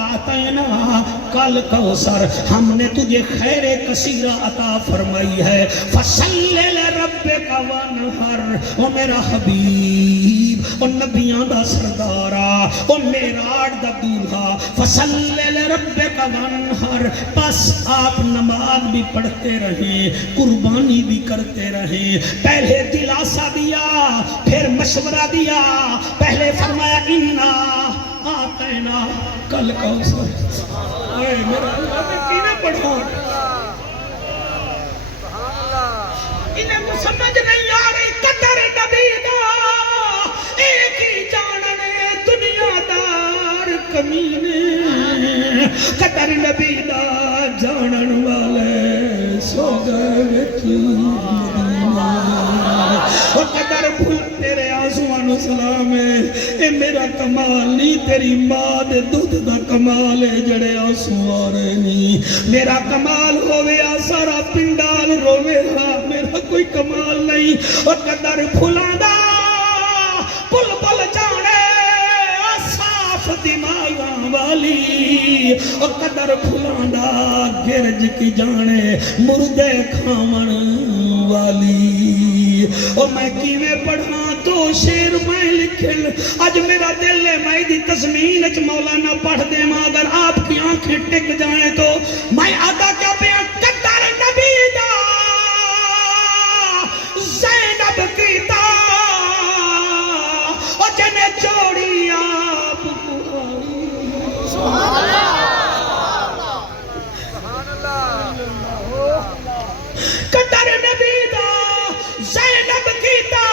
آتینا کل کوثر ہم نے تجھے خیر کثیرہ عطا فرمائی ہے فصلی لربک وانحر وہ میرا حبیب وہ نبیان دا سردارا وہ میراج دا دولہا فصلی لربک وانحر بس آپ نماز بھی پڑھتے رہیں قربانی بھی کرتے رہیں پہلے دلاسا دیا پھر مشورہ دیا پہلے فرمایا انا آتینا کل کوثر اے میرا اللہ میں کینے پڑھوں انہیں کو سمجھ نہیں آ رہی قدر نبی دا ایک ہی جاننے دنیا دار کمینے قدر نبی دا جانن والے سو گئے مدینہ اور قدر بھول تیرے آنسوان و سلام ہے اے میرا کمال نہیں تیری ماں دے دودھ دا کمال ہے جڑے آنسو آ رہے نہیں میرا کمال ہوئے سارا پنڈال روے ہاں میرا کوئی کمال نہیں اور قدر بھولا دا پل پل جانے صاف دماغاں والی اور قدر بھولا دا گرج کی جانے مردے کھامن والی اور میں کیویں پڑھاں تو شیر میں لکھل آج میرا دل ہے میں دی تزمین اچ مولانا پڑھ دے ماں اگر آپ کی آنکھیں ٹک جائیں تو میں آدھا کیا پیا قدر نبی دا زینب کیتا اور جنے جوڑی آپ قدر نبی دا زینب کیتا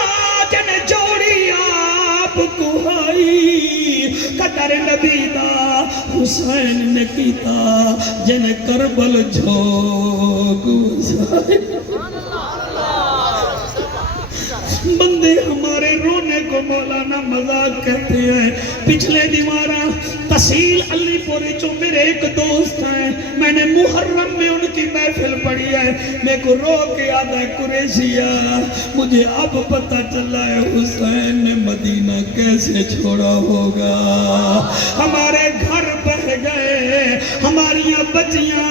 جن جوڑی آپ کو آئی قدر نبی دا حسین نے کیتا جن کربل جھوک وسائی بندے ہمارے رونے کو مولانا مذاق کہتے ہیں پچھلے دیواراں تحصیل علی پوری چو میرے ایک دوست ہیں میں نے محرم میں ان کی محفل پڑھی ہے میں کو رو کے آدھا قریشیہ مجھے اب پتہ چلا ہے حسین نے مدینہ کیسے چھوڑا ہوگا ہمارے گھر بہ گئے ہماریاں بچیاں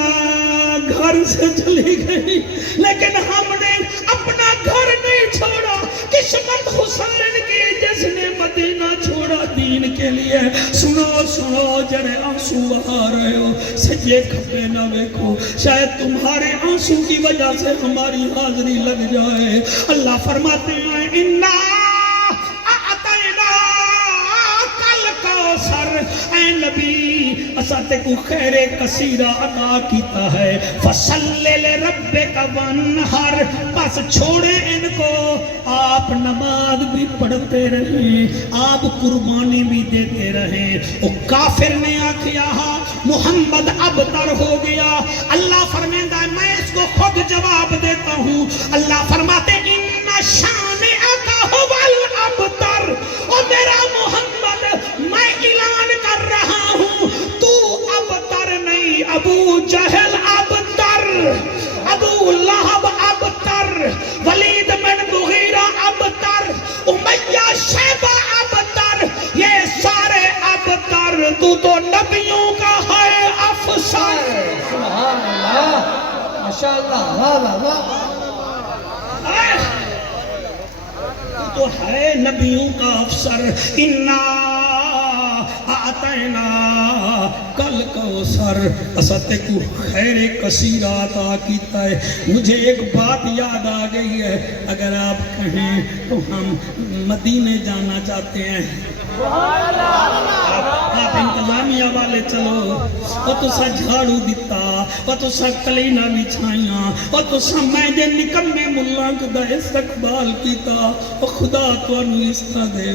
گھر سے چلی گئی لیکن ہم نے اپنا گھر نہیں چھوڑا قسمت حسین کی جس نے مدینہ چھوڑا دین کے لیے سنو سنو جڑے آنسو آ رہے ہو سجے کھپے نہ دیکھو شاید تمہارے آنسو کی وجہ سے ہماری حاضری لگ جائے اللہ فرماتے ہیں اِنَّا أَعْطَيْنَا کل کوثر اے نبی اساتے کو خیر کثیرہ عطا کیتا ہے فَصَلِّ لِرَبِّكَ وَانْحَرْ بس چھوڑے ان کو آپ نماز بھی پڑھتے رہیں آپ قربانی بھی دیتے رہیں وہ کافر نے آکھیا محمد ابتر ہو گیا اللہ فرمیندہ ہے میں اس کو خود جواب دیتا ہوں اللہ فرماتے اِنَّ شَانِئَكَ هُوَ الْأَبْتَرُ اور میرا محمد میں اعلان کر رہا ہوں تو ابتر نہیں ابو جہل ابتر ابو لہب ابتر ولید بن مغیرہ ابتر امیہ شیبہ ابتر یہ سارے ابتر تو نبیوں کا ہے افسر سبحان اللہ ماشاءاللہ واہ واہ تو ہے نبیوں کا افسر اِنَّا أَعْطَيْنَا کل کوثر اساتے کو خیر کثیرہ عطا کیتا ہے مجھے ایک بات یاد آ گئی ہے اگر آپ کہیں تو ہم مدینے جانا چاہتے ہیں آپ انتظامیہ والے چلو وہ تو سا جھاڑو دیتا وہ تو سا کلینہ بچھائیاں وہ تو سا میں جے نکمے ملہ کو دا استقبال کیتا وہ خدا تو انو اس طرح دے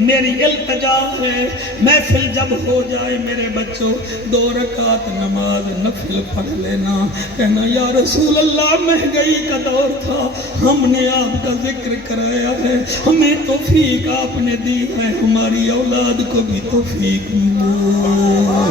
میری التجا ہے محفل جب ہو جائے میرے بچوں 2 رکعت نماز نفل پڑھ لینا کہنا یا رسول اللہ مہنگائی کا دور تھا ہم نے آپ کا ذکر کرایا ہے ہمیں توفیق آپ نے دی ہے ہماری اولاد کو بھی توفیق ملے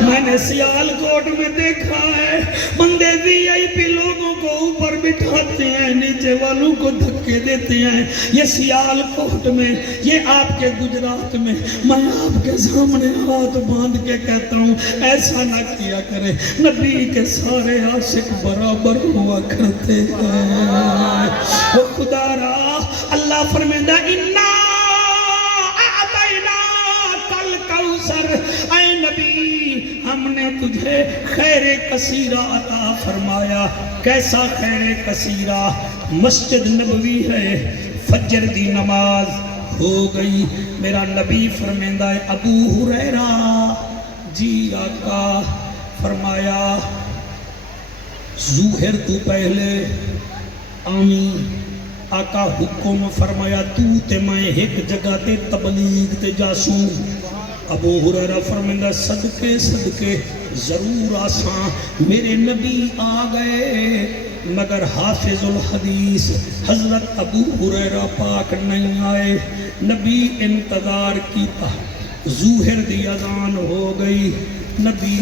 میں نے سیال کوٹ میں دیکھا ہے بندے VIP لوگوں کو اوپر بٹھاتے ہیں نیچے والوں کو دھکے دیتے ہیں یہ سیال کوٹ میں یہ آپ کے گجرات میں میں آپ کے سامنے ہاتھ باندھ کے کہتا ہوں ایسا نہ کیا کرے نبی کے سارے عاشق برابر ہوا کرتے ہیں وہ خدا را اللہ فرمیندہ اِنَّا أَعْطَيْنَا کل کوثر اے نبی ہم نے تجھے خیر کثیرہ عطا فرمایا کیسا خیر کثیرہ مسجد نبوی ہے فجر دی نماز ہو گئی میرا نبی فرمیندہ ہے ابو ہریرہ جی آقا فرمایا ظہر تو پہلے آمین آقا حکم فرمایا تو تے میں ایک جگہ تے تبلیغ تے جاسوں ابو ہریرہ فرمیندہ صدقے صدقے ضرور آساں میرے نبی آ گئے مگر حافظ الحدیث حضرت ابو ہریرہ پاک نہیں آئے نبی انتظار کیتا ظہر دی اذان ہو گئی نبی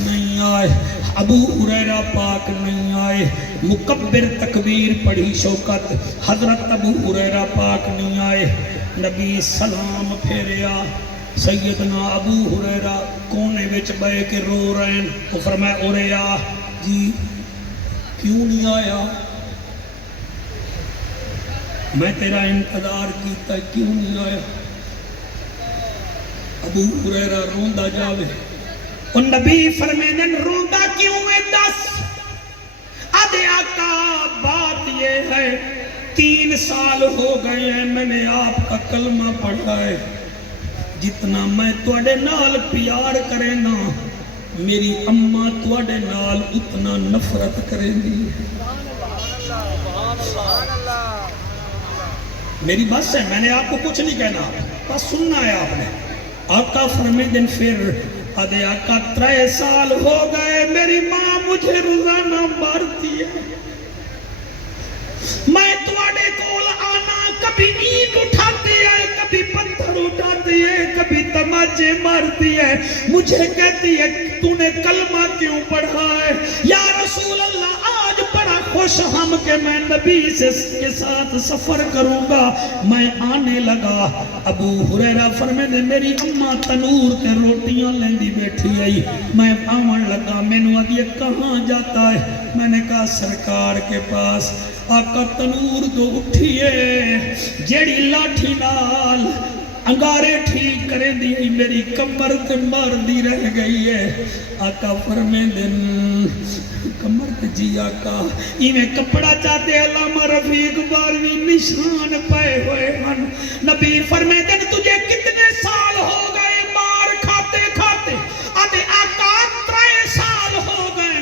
نہیں آئے ابو ہریرہ پاک نہیں آئے مکبر تکبیر پڑھی شوکت حضرت ابو ہریرہ پاک نہیں آئے نبی سلام پھیریا سیدنا ابو ہریرہ کونے وچ بے کے رو رہے ہیں تو فرمایا اوریا جی کیوں نہیں آیا میں تیرا انتظار کیتا کیوں نہیں آیا ابو ہریرہ روندہ جاوے ان نبی فرمیدن روندا کیوں ہے دس؟ آدھے آقا بات یہ ہے 3 سال ہو گئے ہیں میں نے آپ کا کلمہ پڑھا ہے، جتنا میں توڑے نال پیار کرے نا میری اماں توڑے نال اتنا نفرت کرے دی۔ میری بس ہے، میں نے آپ کو کچھ نہیں کہنا، بس سننا ہے آپ نے۔ آقا فرمیدن پھر آدھے آقا 3 سال ہو گئے میری ماں مجھے روزانہ مارتی ہے، میں تواڈے کول آنا کبھی اینٹ اٹھاتی ہے، کبھی پتھر اٹھاتی ہے، کبھی تماچے مارتی ہے، مجھے کہتی ہے تو نے کلمہ کیوں پڑھا ہے؟ یا رسول اللہ آج بڑا خوش ہم کہ میں نبی کے ساتھ سفر کروں گا۔ میں آنے لگا، ابو ہریرہ فرمیندے میری اماں تنور تے روٹیاں لیندی بیٹھی آئی، میں آون لگا، میں نے آدھی کہاں جاتا ہے؟ میں نے کہا سرکار کے پاس۔ آقا تنور تو اٹھیے جیڑی لاٹھی نال انگارے ٹھیک کریں دی میری کمر تے مار دی رہ گئی ہے۔ آقا فرمیندن کمر تے جی آقا ایویں کپڑا چاہتے علامہ رفیق باروی نشان پائے ہوئے ہن۔ نبی فرمیندن تجھے کتنے سال ہو گئے مار کھاتے کھاتے؟ آدھے آقا 3 سال ہو گئے۔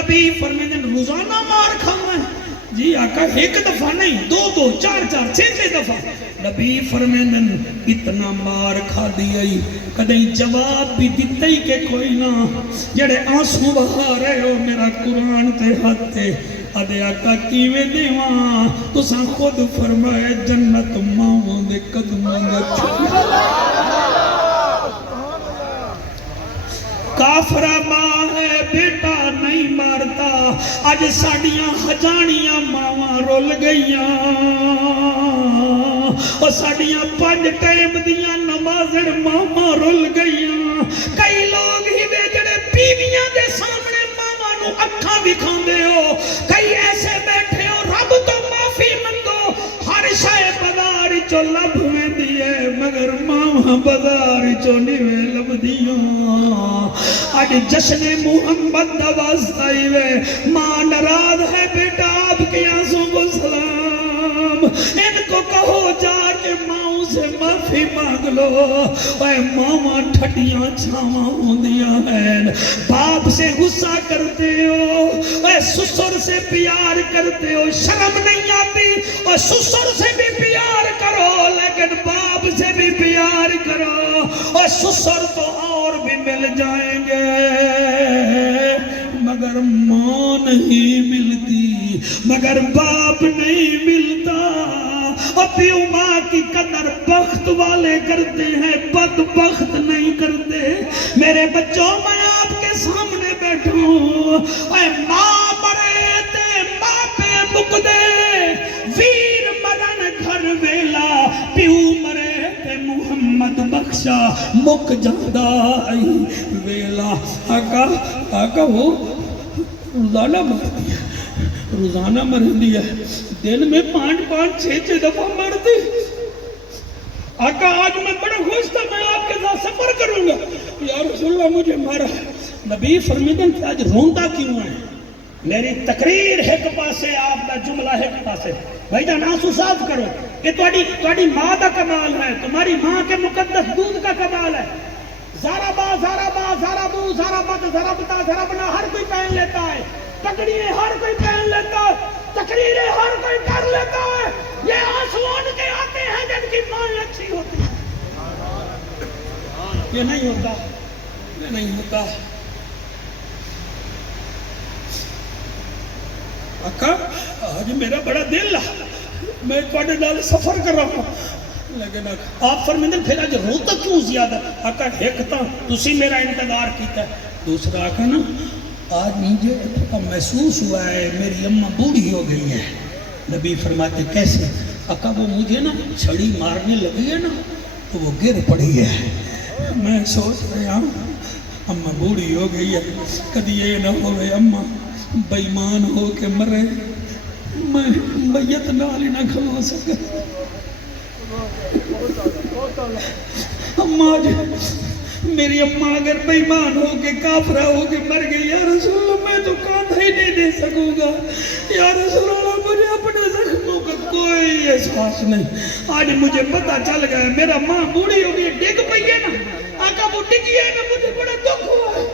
نبی فرمیندن روزانہ مار کھانا ہے؟ جی آقا 1 دفعہ نہیں، 2 4 6 دفعہ۔ نبی فرمیندن اتنا مار کھا دیئی کدیں جواب بھی دیتے ہی کہ کوئی نہ، جڑے آنسو بہا رہے ہو میرا قرآن تے ہاتھ تے۔ آدھے آقا کیویں دیواں؟ تساں خود فرمائے جنت ماں دے قدموں دے کافرہ ماں ہے بیٹا نہیں مارتا، آج ساڑیاں ہجانیاں ماواں رول گئیاں، اور ساڑیاں 5 ٹائم دیاں نمازڑ ماما رول گئیاں۔ کئی لوگ ہی بیجڑے بیویاں دے سامنے ماما نو اکھاں دکھاں دے ہو، کئی ایسے بیٹھے ہو رب تو معافی منگو، ہر شے بازار چو لب میں دیئے مگر ماما بازار چو نیوے لب دیوں۔ آج جشن محمد دوازتائی وے ماں نراض ہے بیٹا آپ کی آنسوں کو سلام، ان کو کہو جا کے ماں سے معافی مانگ لو۔ اے ماما ٹھٹیاں چھاواں ہوندیاں ہیں، باپ سے غصہ کرتے ہو، اے سسر سے پیار کرتے ہو، شرم نہیں آتی؟ اور سسر سے بھی پیار کرو لیکن باپ سے بھی پیار کرو، اور سسر تو اور بھی مل جائیں گے مگر ماں نہیں ملتی، مگر باپ نہیں ملتا۔ اپنی ماں کی قدر بخت والے کرتے ہیں، بدبخت نہیں کرتے۔ میرے بچوں میں آپ کے سامنے بیٹھوں، اے ماں مرے تے ماں پہ مک دے، ویر مرن گھر ویلا، پیو مرے تے محمد بخشا مک جاندہ آئی ویلا۔ آقا وہ روزانہ مرتی ہے، روزانہ مرتی ہے، دن میں 5 6 دفعہ مرتی۔ آقا آج میں بڑا خوش تھا میں آپ کے ساتھ سفر کروں گا، یا رسول اللہ مجھے مارا۔ نبی فرمیدن کہ آج روندا کیوں ہے؟ میری تقریر ایک پاسے آپ کا جملہ ایک پاسے، بھائی جان آنسو صاف کرو کہ تواڈی ماں کا کمال ہے، تمہاری ماں کے مقدس دودھ کا کمال ہے۔ زارا با زارا با زارا بو زارا بت زارا بتا زارا بنا ہر کوئی پہن لیتا ہے، پگڑیاں ہر کوئی پہن لیتا ہے، تقریریں ہر کوئی کر لیتا ہے، یہ آسمان کے آتے ہیں جن کی ماں اچھی ہوتی ہے۔ یہ نہیں ہوتا، یہ نہیں ہوتا۔ آقا آج میرا بڑا دل ہے، میں تواڈے نال سفر کر رہا ہوں، لیکن آپ فرمیندن پھر آج روتا کیوں زیادہ؟ آقا ایک تا تسی میرا انتظار کیتا ہے، دوسرا آقا نا آج مجھے محسوس ہوا ہے میری اماں بوڑھی ہو گئی ہے۔ نبی فرماتے کیسے؟ آقا وہ مجھے نا چھڑی مارنے لگی ہے نا تو وہ گر پڑی ہے، میں سوچ رہا ہوں اماں بوڑھی ہو گئی ہے، کدی یہ نہ ہوئے اماں بےمان ہو کے مرے، میں میت نال ہی نہ کھلو سکے۔ اماں میری اماں اگر بےمان ہو کے کافرہ ہو کے مر گئی، یا رسول اللہ میں تو کاندھا ہی نہیں دے سکوں گا، یا رسول اللہ مجھے اپنے زخموں کا کوئی احساس نہیں۔ آج مجھے پتہ چل گیا میرا ماں بوڑھی ہو گئی، ڈگ پئی ہے نا، آقا وہ ڈگی ہے نا، مجھے بڑا دکھ ہوا ہے۔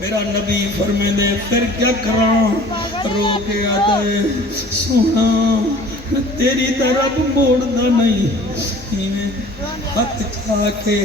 میرا نبی فرمے دے پھر کیا کراں، رو کے آتا ہے سونا تیری طرف موڑنا نہیں، ہاتھ چاہ کے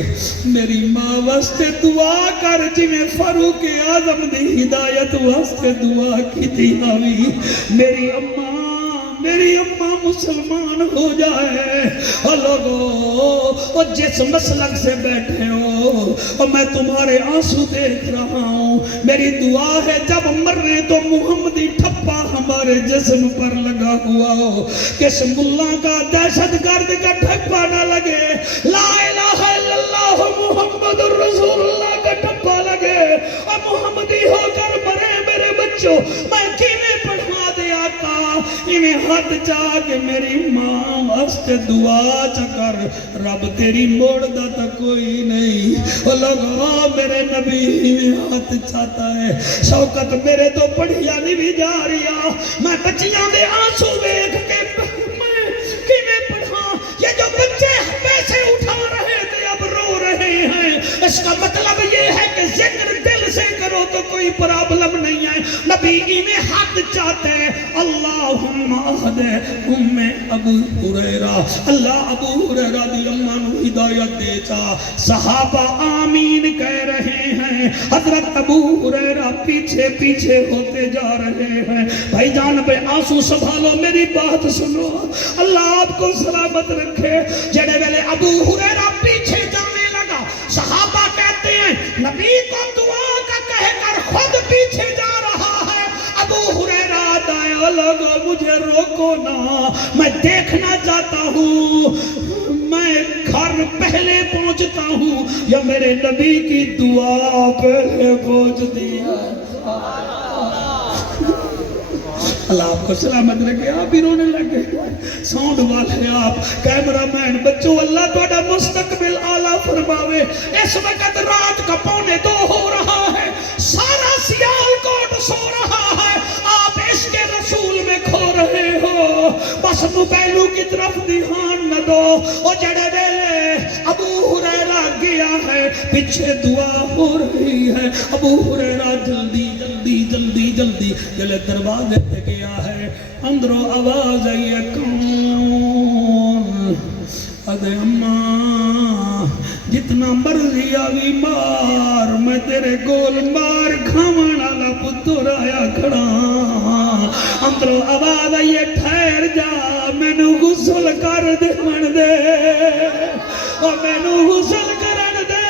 میری ماں واسطے دعا کر، جی میں فاروق اعظم دی ہدایت واسطے دعا کی تھی ناوی میری اماں مسلمان ہو جائے۔ اور لوگو جس مسلک سے بیٹھے ہو اور میں تمہارے آنسو دیکھ رہا ہوں، میری دعا ہے جب مرنے تو محمدی ٹھپا ہمارے جسم پر لگا ہوا ہو، کس ملا کا دہشت گرد کا ٹھپا نہ لگے، لا الہ الا اللہ محمد الرسول اللہ کا ٹھپا لگے اور محمدی ہو کر مرے میرے بچوں۔ میں کیویں پڑھا دے آقا، ایویں ہاتھ چاہ کے میری ماں واسطے دعا چکر، رب تیری موڑ دا تا کوئی نہیں۔ اور لگا میرے نبی ہاتھ چاہتا ہے، شوکت میرے تو پڑھیا نہیں بھی جا رہا، میں بچیاں دے آنسو دیکھ کے میں کیویں پڑھا، یہ جو بچے پیسے اٹھا رہے تھے اب رو رہے ہیں، اس کا مطلب یہ ہے کہ ذکر دل سے کرو تو کوئی پرابلم نہیں ہے۔ نبی ایویں ہاتھ چاہتے ہیں، اللہم اہدے ام ابو ہریرہ، اللہ ابو ہریرہ دی اماں نو ہدایت دے چا۔ صحابہ آمین کہہ رہے ہیں، حضرت ابو ہریرہ پیچھے پیچھے ہوتے جا رہے ہیں۔ بھائی جان پہ آنسو سنبھالو، میری بات سنو، اللہ آپ کو سلامت رکھے۔ جڑے ویلے ابو ہریرہ پیچھے جانے لگا، صحابہ کہتے ہیں نبی کو دعا کا کہہ کر خود پیچھے جا رہا ہے۔ ابو ہریرہ دائیں لوگو مجھے روکو نا، میں دیکھنا چاہتا ہوں میں گھر پہلے پہنچتا ہوں یا میرے نبی کی دعا پہلے پہنچ دیا۔ اللہ آپ کو سلامت رکھے۔ آپ ہی رونے لگے، ساؤنڈ والے آپ، کیمرہ مین بچوں، اللہ توڑا مستقبل اعلیٰ فرماوے۔ اس وقت رات کا 1:45 ہو رہا ہے، سارا سیالکوٹ سو رہا ہے، آپ عشق رسول میں کھو رہے ہو، بس موبائلوں کی طرف دھیان نہ دو۔ او جڑے ویلے ابو ہریرہ گیا ہے، پیچھے دعا ہو رہی ہے، ابو ہریرہ جلدی جلدی جلدی جلدی جلے دروازے پہ گیا ہے، اندروں آواز آئی ہے، کون؟ ادھے اماں جتنا مرضی آوی مار، میں تیرے گول مار کھاون والا پتر آیا کھڑا۔ اندروں آواز آئی ہے، ٹھہر جا، مینوں غسل کر دے من دے، اور مینوں غسل کرن دے۔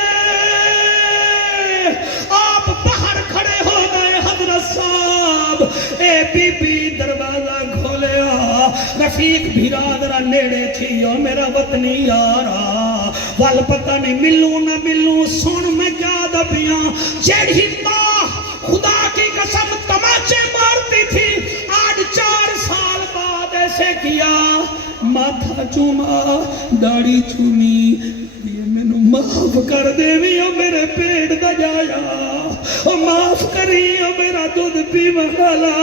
آپ باہر کھڑے ہو گئے، حضرت صاحب اے بی بی دروازہ کھولیا، رفیق بھرادرہ نیڑے تھی، او میرا وطنی یارا، وال پتہ نہیں ملوں نہ ملوں، سن میں کیا دبیاں، جیڑی ماں خدا کی قسم تماچے مارتی تھی، آج 4 سال بعد ایسے کیا، ماتھا چوما، داڑھی چومی، یہ میں نو معاف کر دے بھی، او میرے پیٹ دا جایا، او معاف کری، او میرا دودھ پی مہالا،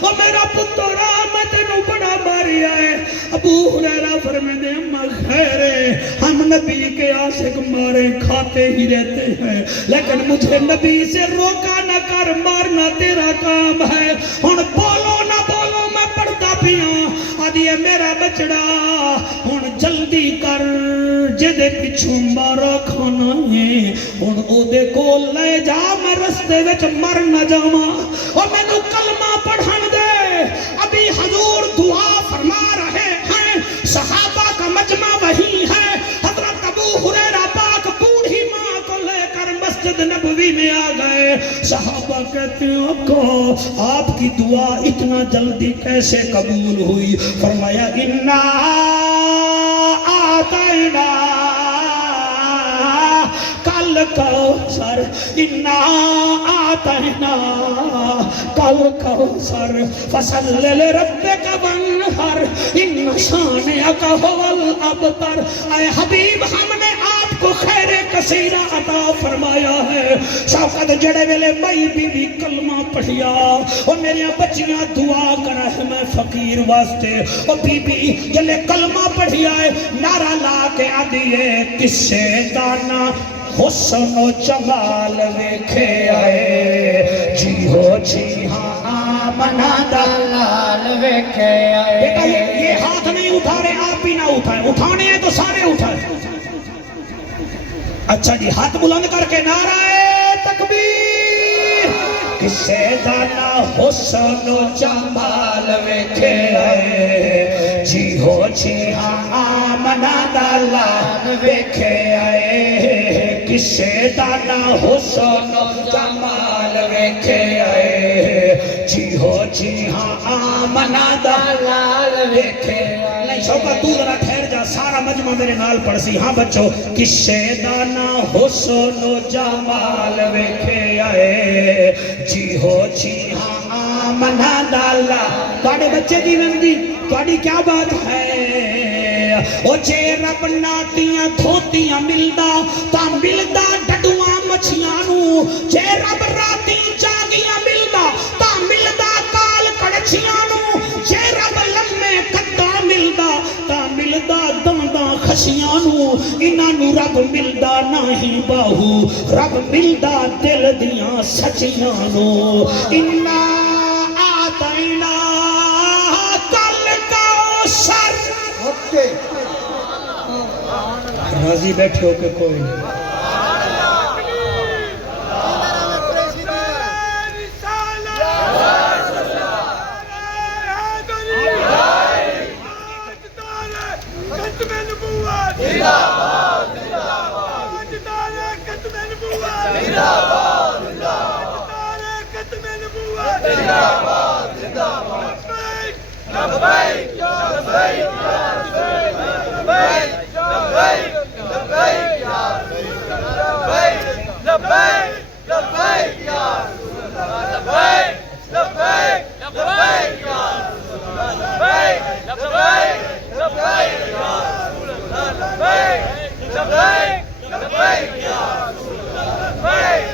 او میرا پترا میں تینو بڑا ماری آئے۔ ابو ہریرہ فرمے دے اماں خیرے، ہم نبی کے عاشق مارے کھاتے ہی رہتے ہیں، لیکن مجھے نبی سے روکا نہ کر، مارنا تیرا کام ہے، ہن بولو نہ بولو میں پڑھتا پیاں، آدھی ہے میرا بچڑا، ہن جلدی کر، جدے پچھوں مارا کھانا ہے، ہن او دے کو لے جا، میں رستے وچ مر نہ جاواں، اور میں نو کلمہ پڑھن دے۔ ابھی حضور دعا فرما رہے ہیں، صحابہ کا مجمع وہی ہے، حضرت ابو ہریرہ پاک بوڑھی ماں کو لے کر مسجد نبوی میں آ گئے۔ صحابہ کہتے ہیں آقا آپ کی دعا اتنا جلدی کیسے قبول ہوئی؟ فرمایا اِنَّا آتَيْنَا کل کوثر، اِنَّا آتَيْنَا کل کوثر، فصل لربک وانحر، ان شانئک هو الابتر۔ اے حبیب ہم نے آپ کو خیر کثیرہ عطا فرمایا ہے شوکت جڑے ویلے مئی بی بی کلمہ پڑھیا اور میرے بچیاں دعا کرا ہے میں فقیر واسطے اور بی بی جلے کلمہ پڑھیا ہے نعرہ لا کے آدھیے کسے دانا حسن و جمال ویکھے آئے جی ہو جی ہاں آمنہ دلال ویکھے آئے بیٹا یہ ہاتھ نہیں اٹھا رہے آپ بھی نہ اٹھائیں اٹھانے ہیں تو سارے اٹھائیں اچھا جی ہاتھ بلند کر کے نعرہ تکبیر کسے دانا حسن و جمال ویکھے آئے جی ہو جی ہاں آمنہ دلال ویکھے آئے کسے دانا حسن و جمال ویکھے آئے جی ہو جی ہاں آمنہ دلال ویکھے آئے نہیں شوکت تو ذرا ٹھہر جا سارا مجمع میرے نال پڑھ سی ہاں بچو کسے دانا حسن و جمال ویکھے آئے جی ہو جی ہاں آمنہ دلال تواڈے بچے دی وندی تواڈی کیا بات ہے او جے رب ناتیاں دھوتیاں ملدا تا ملدا ڈڈواں مچھیاں نو جے رب راتی جاگیاں ملدا تا ملدا کال کڑچیاں نو جے رب لمے کدا ملدا تا ملدا دانداں خشیاں نو انہاں نو رب ملدا نہیں باہو رب ملدا دل دیاں سچیاں نو انا آتینا کل کوثر اوکے راضی بیٹھے ہو کہ کوئی نہیں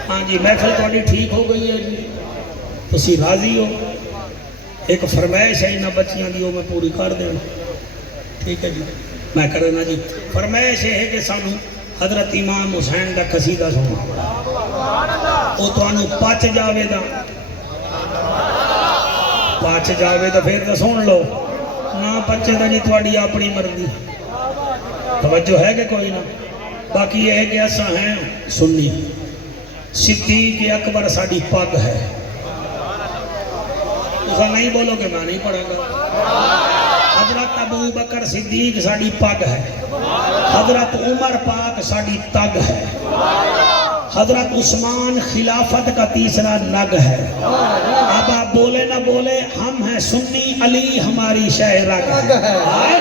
ہاں جی محفل تھوڑی ٹھیک ہو گئی ہے جی تسی راضی ہو ایک فرمائش ہے انہاں بچیاں دی وہ میں پوری کر دینا ٹھیک ہے جی میں کرنا جی فرمائش ہے کہ سانو حضرت امام حسین دا قصیدہ سنا وہ تانوں پچ جاوے دا پچ جاوے دا پھر تو سن لو نہ پچے دا جی تواڈی اپنی مرضی توجہ ہے کہ کوئی نہ باقی یہ ہے کہ ایسا ہیں سنی صدیق اکبر ساڑی پگ ہے اسا نہیں بولو کہ میں نہیں پڑھا گا حضرت ابو بکر صدیق ساڑی پگ ہے حضرت عمر پاک ساڑی تگ ہے حضرت عثمان خلافت کا تیسرا نگ ہے اب آپ بولے نہ بولے ہم ہیں سنی علی ہماری شہ رگ ہے